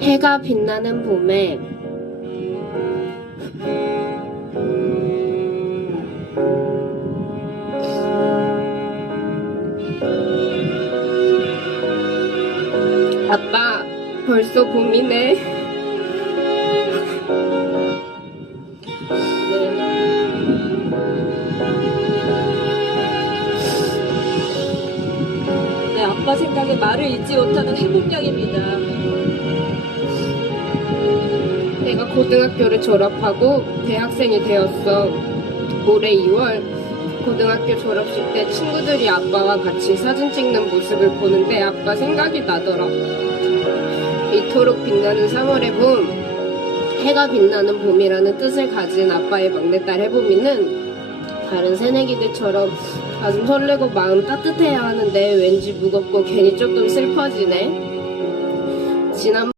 해가 빛나는 봄에 아빠 벌써 봄이네. 네. 네, 아빠 생각에 말을 잊지 못하는 행복력입니다. 고등학교를 졸업하고 대학생이 되었어. 올해 2월 고등학교 졸업식 때 친구들이 아빠와 같이 사진 찍는 모습을 보는데 아빠 생각이 나더라. 이토록 빛나는 3월의 봄, 해가 빛나는 봄이라는 뜻을 가진 아빠의 막내딸 해봄이는 다른 새내기들처럼 가슴 설레고 마음 따뜻해야 하는데 왠지 무겁고 괜히 조금 슬퍼지네. 지난